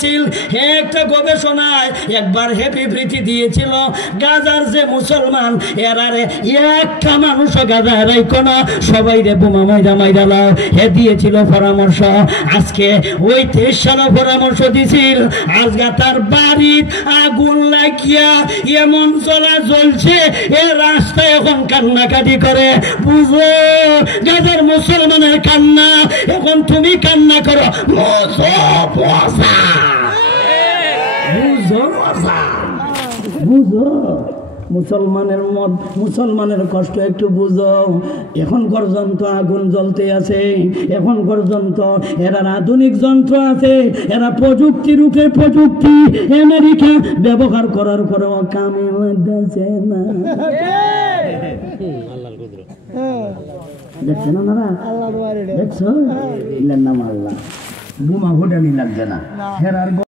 একটা গবেষণায় একবার হ্যাপি প্রীতি দিয়েছিল গাজার যে মুসলমান এরারে একটা মানুষও গাজা এরাই কোন সবাই রে বোমা মাইরা মাইরা লাও হে দিয়েছিল পরামর্শ। আজকে ওই 23 সালে পরামর্শ দিছিল, আজকে তার বাড়ির আগুন লাগিয়া এমন জ্বলা জ্বলছে এ রাস্তায় এখন কান্নাকাটি করে। বুঝো গাজার মুসলমানের কান্না, এখন তুমি কান্না করো। বুঝো মুসলমানের মত, মুসলমানের কষ্ট একটু বুঝো। এখন পর্যন্ত আগুন জ্বলতে আছে, এখন পর্যন্ত এরা আধুনিক যন্ত্র আছে, এরা প্রযুক্তি রূপে প্রযুক্তি আমেরিকা ব্যবহার করার পরেও কামে লাগছে না। দেখছে না না দেখছো নাম আল্লাহ বোমা ঘটানি লাগছে না।